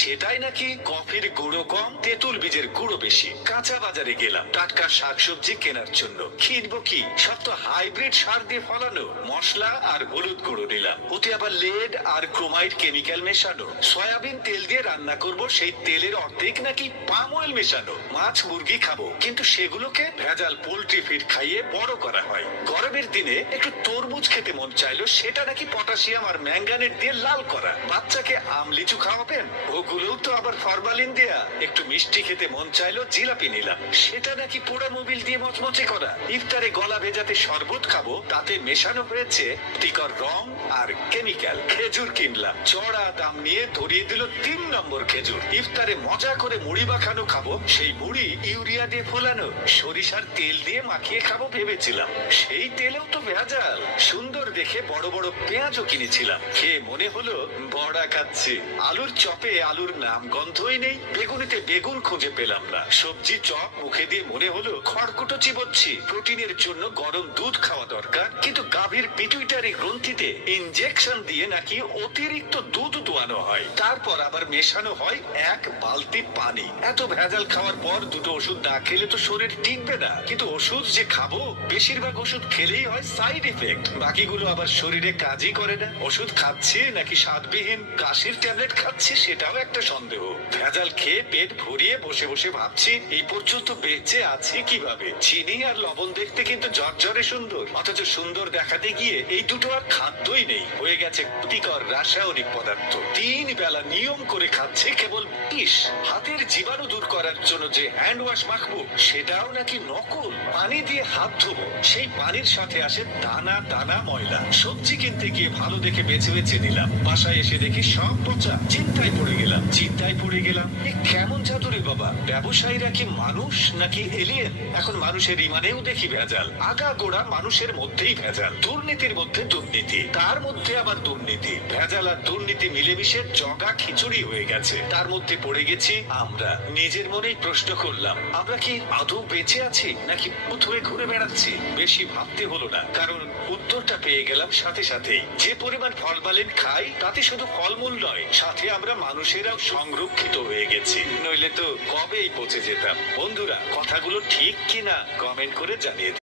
সেটাই নাকি কফির গুঁড়ো কম, তেঁতুল বীজের গুঁড়ো বেশি। কাঁচা বাজারে গেলাম টাটকা শাকসবজি কেনার জন্য। কিনবো কি, সব তো হাইব্রিড সার দিয়ে ফলানো। মশলা আর হলুদ গুঁড়ো নিলাম, ওতে আবার লেড আর ক্রোমাইড কেমিক্যাল মেশানো। সয়াবিন তেল দিয়ে রান্না করব, সেই তেলের অর্ধেক নাকি পাম অয়েল মেশানো। মাছ মুরগি খাবো, কিন্তু সেগুলোকে ভেজাল পোল্ট্রি ফিড খাইয়ে বড় করা হয়। গরমের দিনে একটু তরমুজ খেতে মন চাইলো, সেটা নাকি পটাশিয়াম আর ম্যাঙ্গানেট দিয়ে লাল করা। বাচ্চাকে আম লিচু খাওয়াবেন, ওগুলোও তো আবার ফরমালিন দেয়া। একটু মিষ্টি খেতে মন চাইলো, জিলাপি নিলাম, সেটা নাকি পোড়া মোবিল দিয়ে মচমচে করা। ইফতারে গলা ভেজাতে শরবত খাবো, তাতে মেশানো হয়েছে টিকর রং আর কেমিক্যাল। খেজুর কিনলাম, চড়া দাম নিয়ে ধরিয়ে দিল 3 নম্বর খেজুর। ইফতারে মজা করে মুড়ি মাখানো খাবো, সেই মুড়ি ইউরিয়া দিয়ে ফোলানো। সরিষার তেল দিয়ে মাখিয়ে খাবো ভেবেছিলাম, সেই তেলেও তো ভেজাল। সুন্দর দেখে বড় বড় পেঁয়াজও কিনেছিলাম, খেয়ে মনে হলো বড়া খাচ্ছি। আলুর চপে আলুর নাম গন্ধই নেই, বেগুনিতে বেগুন খুঁজে পেলাম না। সবজি চপ মুখে দিয়ে মনে হলো খড়কুটো চিবোচ্ছি। প্রোটিনের জন্য গরম দুধ খাওয়া দরকার, কিন্তু গাভীর পিটুইটারি গ্রন্থিতে ইনজেকশন দিয়ে নাকি অতিরিক্ত দুধ দোয়ানো হয়, তারপর আবার মেশানো হয় 1 বালতি পানি। এত ভেজাল খাওয়ার পর দুটো ওষুধ না খেলে তো শরীর টিকবে না। কিন্তু ওষুধ যে খাবো, বেশিরভাগ ওষুধ খেলেই হয় সাইড এফেক্ট, বাকিগুলো আবার শরীরে কাজই করে না। ওষুধ খাচ্ছি নাকি স্বাদবিহীন কাশির ট্যাবলেট খাচ্ছি, সেটাও একটা সন্দেহ। ভেজাল খেয়ে পেট ভরিয়ে বসে বসে ভাবছি এই পর্যন্ত বেঁচে আছি কিভাবে। চিনি আর লবণ দেখতে কিন্তু ঝরঝরে সুন্দর, অথচ সুন্দর দেখাতে গিয়ে এই দুটো আর খাদ্যই নেই, হয়ে গেছে ক্ষতিকর রাসায়নিক পদার্থ। 3 বেলা নিয়ম করে খাচ্ছে কেবল বিষ। হাতের জীবাণু দূর করার জন্য যে হ্যান্ড ওয়াশ মাখবো, সেটাও নাকি নকল। পানি দিয়ে হাত ধোবো, সেই পানির সাথে আসে দানা দানা ময়লা। সবজি কিনতে গিয়ে ভালো দেখে বেছে বেছে নিলাম, বাসায় এসে দেখি সব পচা। চিন্তায় পড়ে গেলাম এ কেমন জাদু রে বাবা। ব্যবসায়ীরা কি মানুষ নাকি এলিয়েন? এখন মানুষের ইমানেও দেখি ভেজাল। আগাগোড়া মানুষের মধ্যেই ভেজাল। দুর্নীতির মধ্যে দুর্নীতি, তার মধ্যে আবার দুর্নীতি। ভেজাল আর দুর্নীতি মিলেমিশে জগা খিচুড়ি হয়ে গেছে। তার মধ্যে পড়ে গেছি আমরা। নিজের মনেই প্রশ্ন করলাম, আমরা কি আদৌ বেঁচে আছি নাকি ভূত হয়ে ঘুরে বেড়াচ্ছি? বেশি ভাবতে হলো না, কারণ উত্তরটা পেয়ে গেলাম সাথে সাথেই। যে পরিমাণ ফলবালিন খাই, তাতে শুধু ফলমূল নয়, সাথে আমরা মানুষেরাও সংরক্ষিত হয়ে গেছি, নইলে তো কবেই পচে যেতাম। বন্ধুরা, কথাগুলো ঠিক কিনা কমেন্ট করে জানিয়ে দিন।